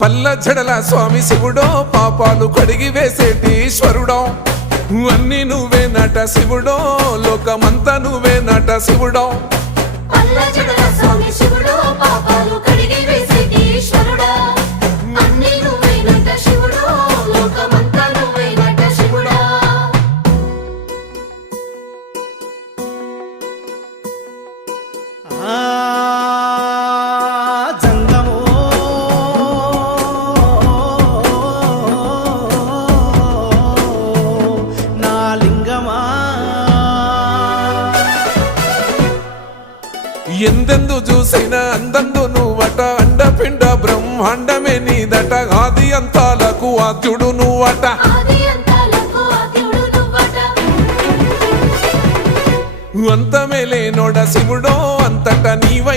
పల్ల జడల స్వామి శివుడో పాపాలు కడిగి వేసేటి ఈశ్వరుడో అన్ని నువ్వే నట శివుడో లోకమంతా నువ్వే నట శివుడో పల్ల జడల స్వామి శివుడో పాపాలు కడిగి వేసేటి ఈశ్వరుడా అన్ని నువ్వే నట శివుడో లోకమంతా నువ్వే నట శివుడా జంగమో నా లింగమా ఎందెందు చూసిన అందందు నువ్వట అండపిండ బ్రహ్మాండమే నీదట ఆది అంతాలకు ఆద్యుడు నువ్వట ఆది అంతాలకు ఆద్యుడు నువ్వట అంతమే లేనోడ శివుడో అంతట నీవై